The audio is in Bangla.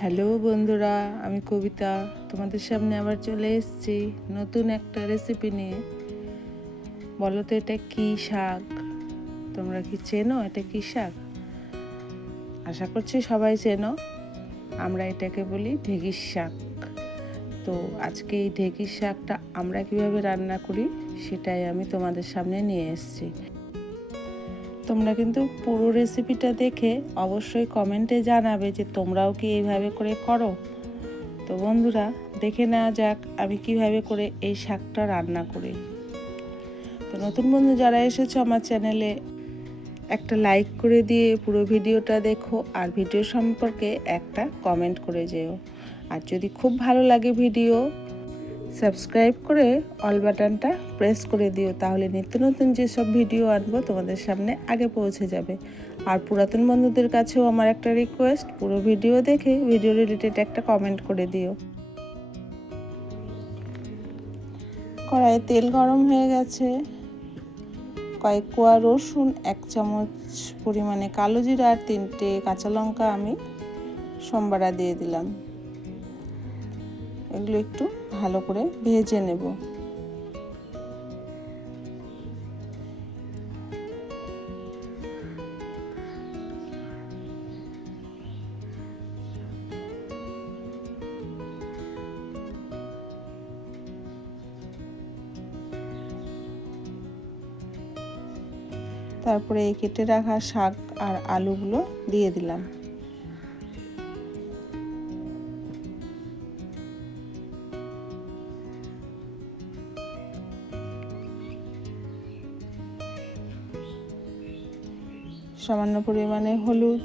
হ্যালো বন্ধুরা, আমি কবিতা তোমাদের সামনে আবার চলে এসেছি নতুন একটা রেসিপি নিয়ে। বলো তো এটা কি শাক? তোমরা কি চেনো এটা কি শাক? আশা করছি সবাই চেনো। আমরা এটাকে বলি ঢেঁকির শাক। তো আজকে এই ঢেঁকির শাকটা আমরা কিভাবে রান্না করি সেটাই আমি তোমাদের সামনে নিয়ে এসেছি। তোমরা কিন্তু পুরো রেসিপিটা দেখে অবশ্যই কমেন্টে জানাবে যে তোমরাও কি এইভাবে করে করো। তো বন্ধুরা, দেখে নেওয়া যাক আমি কিভাবে করে এই শাকটা রান্না করি। তো নতুন বন্ধু যারা এসেছো আমার চ্যানেলে, একটা লাইক করে দিয়ে পুরো ভিডিওটা দেখো, আর ভিডিও সম্পর্কে একটা কমেন্ট করে যেও। আর যদি খুব ভালো লাগে ভিডিও, সাবস্ক্রাইব করে অল বাটনটা প্রেস করে দিও, তাহলে নিত্য নতুন যেসব ভিডিও আনবো তোমাদের সামনে আগে পৌঁছে যাবে। আর পুরাতন বন্ধুদের কাছেও আমার একটা রিকোয়েস্ট, পুরো ভিডিও দেখে ভিডিও রিলেটেড একটা কমেন্ট করে দিও। কড়াইয়ে তেল গরম হয়ে গেছে। কয়েক কোয়া রসুন, 1 চামচ পরিমাণে কালো জিরা আর 3টে কাঁচা লঙ্কা আমি সম্বারা দিয়ে দিলাম। এগুলো একটু ভালো করে ভেজে নেব। তারপরে এই কেটে রাখা শাক আর আলুগুলো দিয়ে দিলাম। সামান্য পরিমাণে হলুদ,